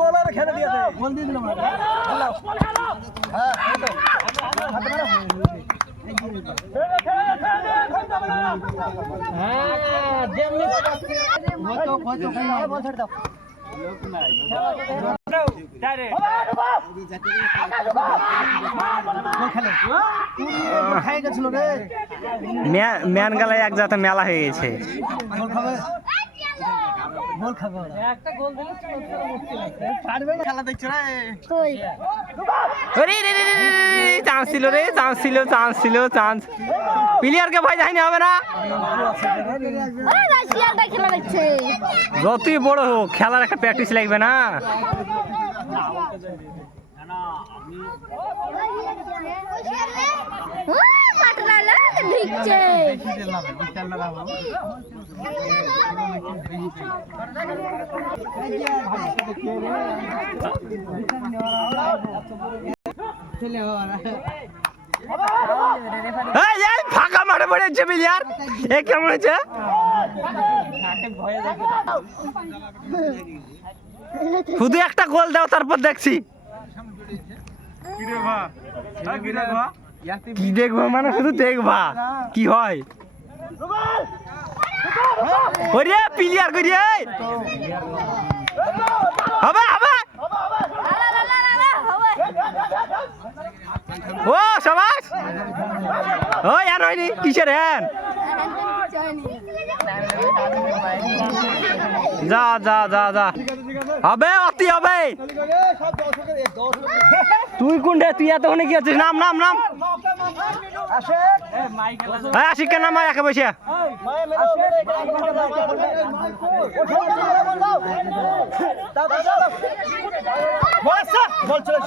গোল আর খেলে দিয়েছে গোল দিয়ে দিলাম হ্যাঁ ম্যান গালায় এক জাতে মেলা হয়ে গেছে। চান্স ছিল রে, চান্স ছিল, চান্স ছিল, চান্স। প্লেয়ারকে ভয় যায়নি হবে না, যতই বড় হোক খেলার একটা প্র্যাকটিস লাগবে না। ফাঁকা মাঠে পড়েছে প্লেয়ার, এ কেমন হয়েছে? শুধু একটা গোল দাও তারপর দেখছি। কি দেখবো মানে শুধু দেখবা কি হয়। ওরে প্লেয়ার করিয়ে হবে হবে। ও সবাস, ও আর হয়নি কিসের হ্যান। যা যা যা যা, হবে অতি হবে। তুই কোনটা, তুই এতক্ষণে কি আছিস? নাম নাম নাম আশিকের নাম একে বসে। বল চলে